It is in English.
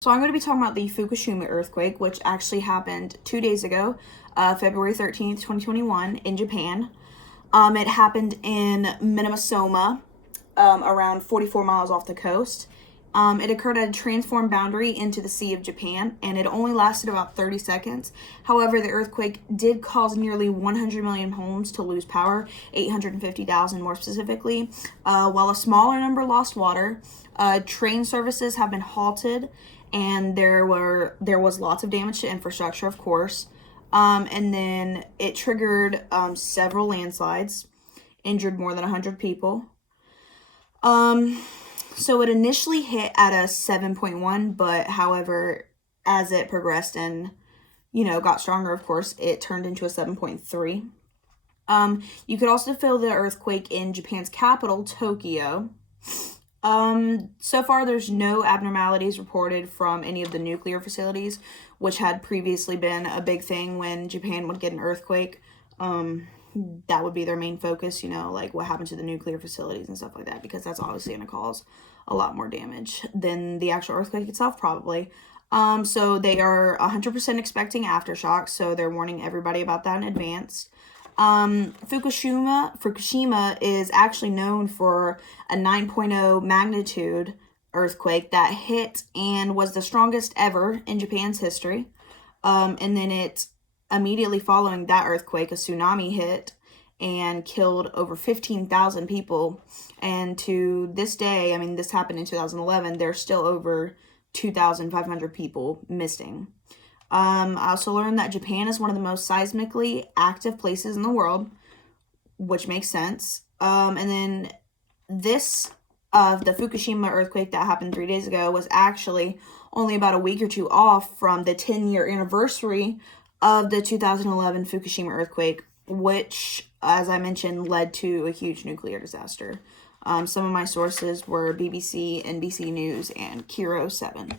So I'm going to be talking about the Fukushima earthquake, which actually happened 2 days ago, February 13th, 2021, in Japan. It happened in Minamisoma, around 44 miles off the coast. It occurred at a transformed boundary into the Sea of Japan, and it only lasted about 30 seconds. However, the earthquake did cause nearly 100 million homes to lose power, 850,000 more specifically, while a smaller number lost water. Train services have been halted, and there was lots of damage to infrastructure, of course. And then it triggered several landslides, injured more than 100 people. So it initially hit at a 7.1, but however, as it progressed and, got stronger, of course, it turned into a 7.3. You could also feel the earthquake in Japan's capital, Tokyo. So far, there's no abnormalities reported from any of the nuclear facilities, which had previously been a big thing when Japan would get an earthquake. That would be their main focus, like what happened to the nuclear facilities and stuff like that, because that's obviously going to cause a lot more damage than the actual earthquake itself, probably. So they are 100% expecting aftershocks, so they're warning everybody about that in advance. Fukushima is actually known for a 9.0 magnitude earthquake that hit and was the strongest ever in Japan's history. And then it immediately following that earthquake, a tsunami hit and killed over 15,000 people. And to this day, this happened in 2011, there's still over 2,500 people missing. I also learned that Japan is one of the most seismically active places in the world, which makes sense. And then the Fukushima earthquake that happened 3 days ago was actually only about a week or two off from the 10-year anniversary of the 2011 Fukushima earthquake, which, as I mentioned, led to a huge nuclear disaster. Some of my sources were BBC, NBC News, and Kiro 7.